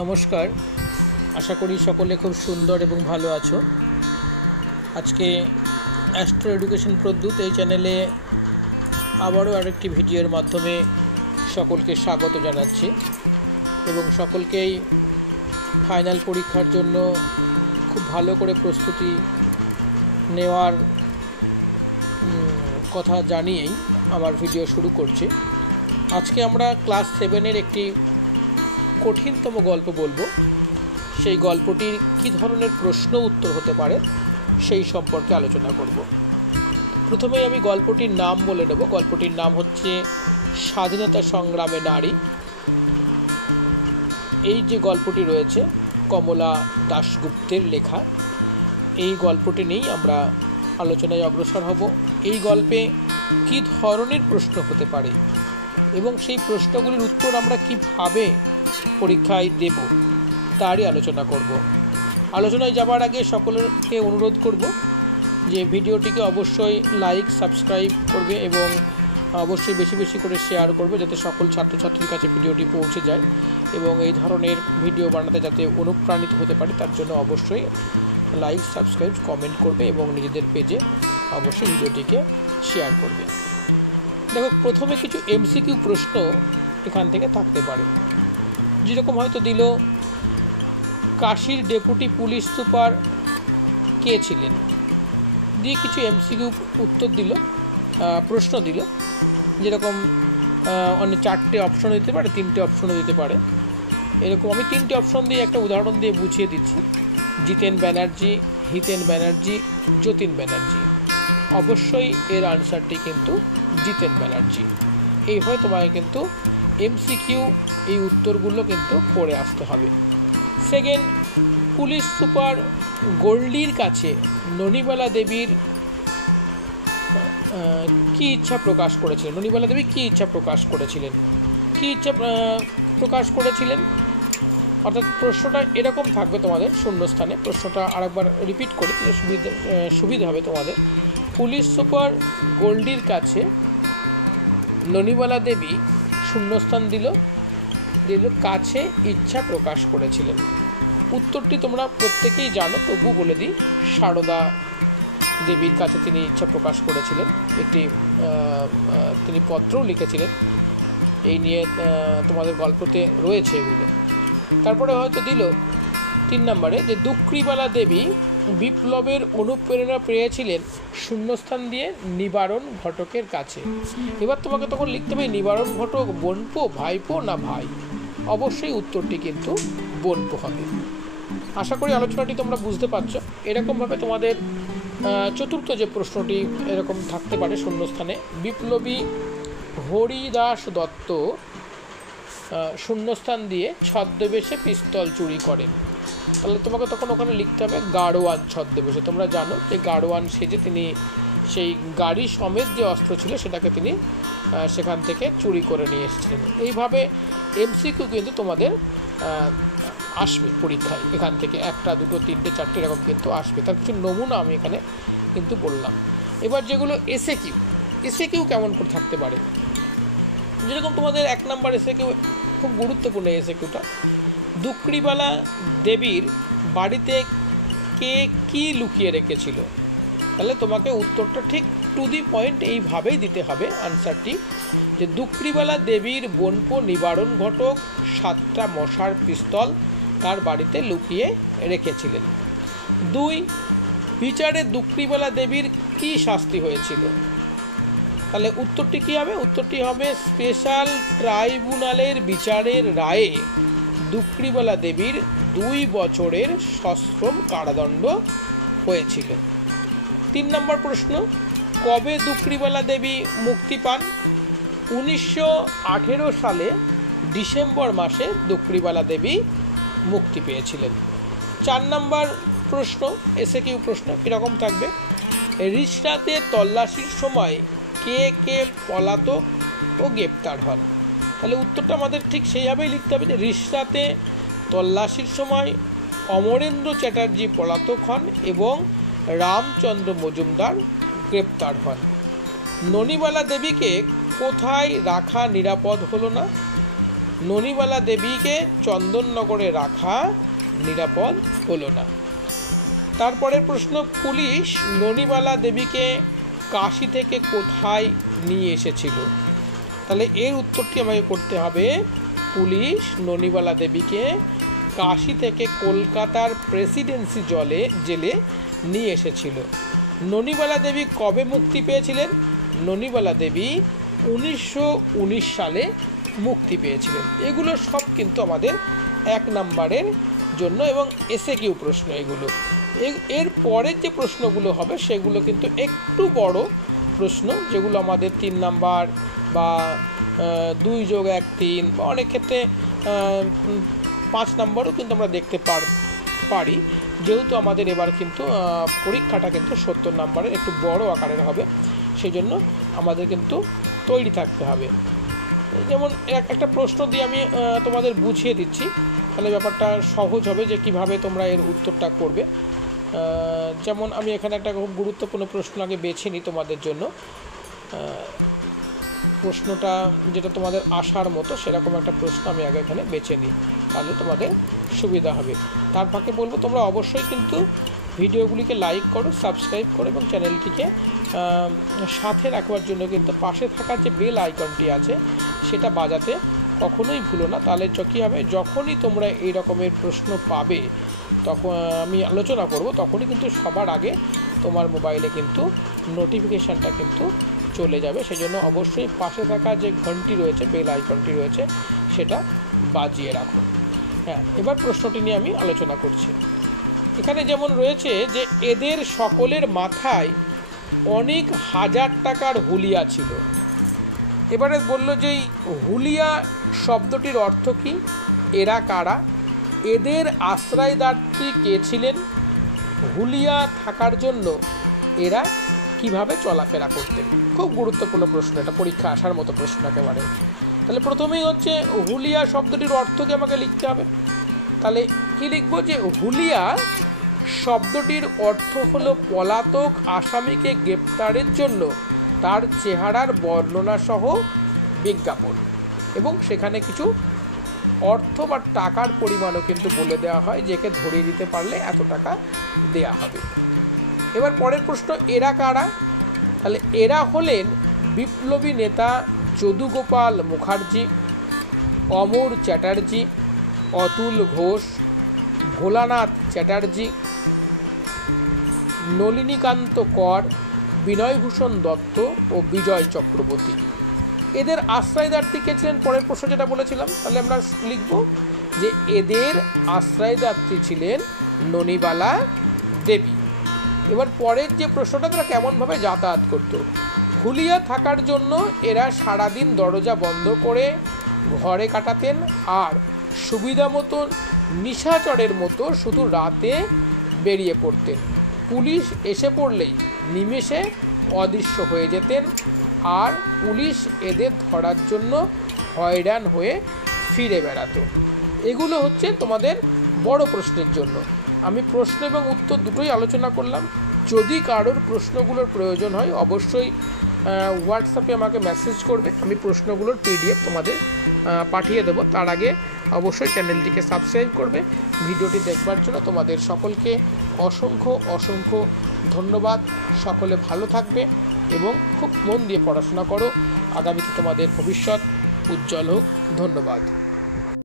নমস্কার, আশা করি সকলে খুব সুন্দর এবং ভালো আছো। আজকে অ্যাস্ট্রো এডুকেশন প্রদ্যুৎ এই চ্যানেলে আবারও আরেকটি ভিডিওর মাধ্যমে সকলকে স্বাগত জানাচ্ছি এবং সকলকেই ফাইনাল পরীক্ষার জন্য খুব ভালো করে প্রস্তুতি নেওয়ার কথা জানিয়েই আমার ভিডিও শুরু করছি। আজকে আমরা ক্লাস 7-এর একটি কঠিনতম গল্প বলবো। সেই গল্পটির কী ধরনের প্রশ্ন উত্তর হতে পারে সেই সম্পর্কে আলোচনা করব। প্রথমেই আমি গল্পটির নাম বলে নেব। গল্পটির নাম হচ্ছে স্বাধীনতা সংগ্রামে নারী। এই যে গল্পটি রয়েছে কমলা দাশগুপ্তের লেখা, এই গল্পটি নিয়েই আমরা আলোচনায় অগ্রসর হব। এই গল্পে কী ধরনের প্রশ্ন হতে পারে এবং সেই প্রশ্নগুলির উত্তর আমরা কীভাবে পরীক্ষায় দেব তারই আলোচনা করব। আলোচনায় যাবার আগে সকলকে অনুরোধ করব যে ভিডিওটিকে অবশ্যই লাইক সাবস্ক্রাইব করবে এবং অবশ্যই বেশি বেশি করে শেয়ার করবে যাতে সকল ছাত্রছাত্রীর কাছে ভিডিওটি পৌঁছে যায় এবং এই ধরনের ভিডিও বানাতে যাতে অনুপ্রাণিত হতে পারে তার জন্য অবশ্যই লাইক সাবস্ক্রাইব কমেন্ট করবে এবং নিজেদের পেজে অবশ্যই ভিডিওটিকে শেয়ার করবে। দেখো, প্রথমে কিছু এমসিকিউ প্রশ্ন এখান থেকে থাকতে পারে। যেরকম হয়তো দিল কাশীর ডেপুটি পুলিশ সুপার কে ছিলেন, দিয়ে কিছু এমসিকিউ উত্তর দিল, প্রশ্ন দিল। যেরকম অনেক 4টে অপশন দিতে পারে, 3টে অপশনও দিতে পারে। এরকম আমি 3টে অপশন দিয়ে একটা উদাহরণ দিয়ে বুঝিয়ে দিচ্ছি। জিতেন ব্যানার্জি, হিতেন ব্যানার্জি, যতীন ব্যানার্জি। অবশ্যই এর আনসারটি কিন্তু জিতেন ব্যানার্জি। এইভাবে তোমাকে কিন্তু এমসিকিউ এই উত্তরগুলো কিন্তু পড়ে আসতে হবে। সেকেন্ড, পুলিশ সুপার গোল্ডির কাছে ননিবালা দেবীর কী ইচ্ছা প্রকাশ করেছিলেন? ননিবালা দেবী কী ইচ্ছা প্রকাশ করেছিলেন? কী ইচ্ছা প্রকাশ করেছিলেন? অর্থাৎ প্রশ্নটা এরকম থাকবে তোমাদের শূন্যস্থানে। প্রশ্নটা আরেকবার রিপিট করি তাহলে সুবিধা হবে তোমাদের। পুলিশ সুপার গোল্ডির কাছে ননিবালা দেবী শূন্যস্থান দিল কাছে ইচ্ছা প্রকাশ করেছিলেন। উত্তরটি তোমরা প্রত্যেকেই জানো, তবু বলে দিই। সারদা দেবীর কাছে তিনি ইচ্ছা প্রকাশ করেছিলেন। তিনি পত্রও লিখেছিলেন, এই নিয়ে তোমাদের গল্পতে রয়েছে এগুলো। তারপরে হয়তো দিল 3 নম্বরে যে দুক্রিবালা দেবী বিপ্লবের অনুপ্রেরণা পেয়েছিলেন শূন্যস্থান দিয়ে নিবারণ ঘটকের কাছে। এবার তোমাকে তখন লিখতে হবে নিবারণ ঘটক বোনপো, ভাইপো না ভাই। অবশ্যই উত্তরটি কিন্তু বোনপো হবে। আশা করি আলোচনাটি তোমরা বুঝতে পারছো। এরকমভাবে তোমাদের চতুর্থ যে প্রশ্নটি এরকম থাকতে পারে শূন্যস্থানে, বিপ্লবী হরিদাস দত্ত শূন্যস্থান দিয়ে ছদ্মবেশে পিস্তল চুরি করেন। তাহলে তোমাকে তখন ওখানে লিখতে হবে গাড়োয়ান ছদ্মবেশে। তোমরা জানো যে গাড়োয়ান সেজে তিনি সেই গাড়ি সমেত যে অস্ত্র ছিল সেটাকে তিনি সেখান থেকে চুরি করে নিয়ে এসেছিলেন। এইভাবে এমসিকিউ কিন্তু তোমাদের আসবে পরীক্ষায়। এখান থেকে 1টা 2টো 3টে 4টে এরকম কিন্তু আসবে। তার কিছু নমুনা আমি এখানে কিন্তু বললাম। এবার যেগুলো এসএকিউ কেমন করে থাকতে পারে, যেরকম তোমাদের 1 নম্বর এসএকিউ খুব গুরুত্বপূর্ণ। এসএকিউটা দুক্রিবালা দেবীর বাড়িতে কে কী লুকিয়ে রেখেছিল। তাহলে তোমাকে উত্তরটা ঠিক টু দি পয়েন্ট এইভাবেই দিতে হবে আনসারটি, যে দুক্রিবালা দেবীর বোনপো নিবারণ ঘটক 7টা মশার পিস্তল তার বাড়িতে লুকিয়ে রেখেছিলেন। 2, বিচারে দুক্রিবালা দেবীর কী শাস্তি হয়েছিল। তাহলে উত্তরটি কী হবে? উত্তরটি হবে স্পেশাল ট্রাইব্যুনালের বিচারের রায়ে দুক্রিবালা দেবীর 2 বছরের সশ্রম কারাদণ্ড হয়েছিল। 3 নম্বর প্রশ্ন, কবে দুক্রিবালা দেবী মুক্তি পান? 1918 সালে ডিসেম্বর মাসে দুক্রিবালা দেবী মুক্তি পেয়েছিলেন। 4 নম্বর প্রশ্ন এসএকিউ প্রশ্ন কীরকম থাকবে, রিসরাতে তল্লাশির সময় কে কে পলাতক ও গ্রেপ্তার হন। তাহলে উত্তরটা আমাদের ঠিক সেইভাবেই লিখতে হবে যে রিসরাতে তল্লাশির সময় অমরেন্দ্র চ্যাটার্জি পলাতক হন এবং রামচন্দ্র মজুমদার গ্রেপ্তার হন। ননিবালা দেবীকে কোথায় রাখা নিরাপদ হলো না? ননিবালা দেবীকে চন্দননগরে রাখা নিরাপদ হলো না। তারপরের প্রশ্ন, পুলিশ ননিবালা দেবীকে কাশী থেকে কোথায় নিয়ে এসেছিল? তাহলে এর উত্তরটি আমাকে করতে হবে, পুলিশ ননিবালা দেবীকে কাশী থেকে কলকাতার প্রেসিডেন্সি জেলে নিয়ে এসেছিল। ননিবালা দেবী কবে মুক্তি পেয়েছিলেন? ননিবালা দেবী 1919 সালে মুক্তি পেয়েছিলেন। এগুলো সব কিন্তু আমাদের 1 নম্বরের জন্য এবং এসএকিউ প্রশ্ন। এগুলো এর পরের যে প্রশ্নগুলো হবে সেগুলো কিন্তু একটু বড় প্রশ্ন, যেগুলো আমাদের 3 নাম্বার বা 2 যোগ 1 3 বা অনেক ক্ষেত্রে 5 নাম্বারও কিন্তু আমরা দেখতে পারি। যেহেতু আমাদের এবার কিন্তু পরীক্ষাটা কিন্তু 70 নাম্বারের একটু বড় আকারের হবে, সেই জন্য আমাদের কিন্তু তৈরি থাকতে হবে। যেমন একটা প্রশ্ন দিয়ে আমি তোমাদের বুঝিয়ে দিচ্ছি, তাহলে ব্যাপারটা সহজ হবে যে কিভাবে তোমরা এর উত্তরটা করবে। যেমন আমি এখানে একটা খুব গুরুত্বপূর্ণ প্রশ্ন আগে বেছে নিই তোমাদের জন্য। প্রশ্নটা যেটা তোমাদের আসার মতো সেরকম একটা প্রশ্ন আমি আগে এখানে বেছে নিই, তাহলে তোমাদের সুবিধা হবে। তার ফাঁকে বলবো, তোমরা অবশ্যই কিন্তু ভিডিওগুলিকে লাইক করো, সাবস্ক্রাইব করো এবং চ্যানেলটিকে সাথে রাখবার জন্য কিন্তু পাশে থাকার যে বেল আইকনটি আছে সেটা বাজাতে কখনোই ভুলো না। তাহলে কী হবে, যখনই তোমরা এই রকমের প্রশ্ন পাবে, তখন আমি আলোচনা করব, তখনই কিন্তু সবার আগে তোমার মোবাইলে কিন্তু নোটিফিকেশানটা কিন্তু চলে যাবে। সেই জন্য অবশ্যই পাশে থাকা যে ঘন্টি রয়েছে, বেল আইকনটি রয়েছে, সেটা বাজিয়ে রাখো। হ্যাঁ, এবার প্রশ্নটি নিয়ে আমি আলোচনা করছি। এখানে যেমন রয়েছে যে এদের সকলের মাথায় অনেক হাজার টাকার হুলিয়া ছিল। এবারে বলল যে এই হুলিয়া শব্দটির অর্থ কী, এরা কারা, এদের আশ্রয়দাত্রী কে ছিলেন, হুলিয়া থাকার জন্য এরা কিভাবে চলাফেরা করতেন। খুব গুরুত্বপূর্ণ প্রশ্ন, এটা পরীক্ষা আসার মতো প্রশ্ন একেবারে। তাহলে প্রথমেই হচ্ছে হুলিয়া শব্দটির অর্থকে আমাকে লিখতে হবে। তাহলে কি লিখব, যে হুলিয়া শব্দটির অর্থ হলো পলাতক আসামিকে গ্রেপ্তারের জন্য তার চেহারার বর্ণনা সহ বিজ্ঞাপন, এবং সেখানে কিছু অর্থ বা টাকার পরিমাণও কিন্তু বলে দেওয়া হয়, যেকে ধরিয়ে দিতে পারলে এত টাকা দেয়া হবে। এবার পরের প্রশ্ন, এরা কারা? তাহলে এরা হলেন বিপ্লবী নেতা যদুগোপাল মুখার্জি, অমর চ্যাটার্জি, অতুল ঘোষ, ভোলানাথ চ্যাটার্জি, নলিনীকান্ত কর, বিনয়ভূষণ দত্ত ও বিজয় চক্রবর্তী। এদের আশ্রয়দাত্রী কে ছিলেন? পরের প্রশ্ন যেটা বলেছিলাম, তাহলে আমরা লিখব যে এদের আশ্রয়দাত্রী ছিলেন ননিবালা দেবী। এবার পরের যে প্রশ্নটা, তারা কেমনভাবে যাতায়াত করতো? হুলিয়া থাকার জন্য এরা সারাদিন দরজা বন্ধ করে ঘরে কাটাতেন, আর সুবিধা মতো নিশাচরের মতো শুধু রাতে বেরিয়ে পড়তেন। পুলিশ এসে পড়লেই নিমেষে অদৃশ্য হয়ে যেতেন, আর পুলিশ এদের ধরার জন্য হয়রান হয়ে ফিরে বেড়াতো। এগুলো হচ্ছে তোমাদের বড় প্রশ্নের জন্য। আমি প্রশ্ন এবং উত্তর দুটোই আলোচনা করলাম। যদি কারোর প্রশ্নগুলোর প্রয়োজন হয় অবশ্যই হোয়াটসঅ্যাপে আমাকে মেসেজ করবে, আমি প্রশ্নগুলোর PDF তোমাদের পাঠিয়ে দেবো। তার আগে অবশ্যই চ্যানেলটিকে সাবস্ক্রাইব করবে। ভিডিওটি দেখবার জন্য তোমাদের সকলকে অসংখ্য ধন্যবাদ। সকলে ভালো থাকবে এবং খুব মন দিয়ে পড়াশোনা করো। আগামীতে তোমাদের ভবিষ্যৎ উজ্জ্বল হোক। ধন্যবাদ।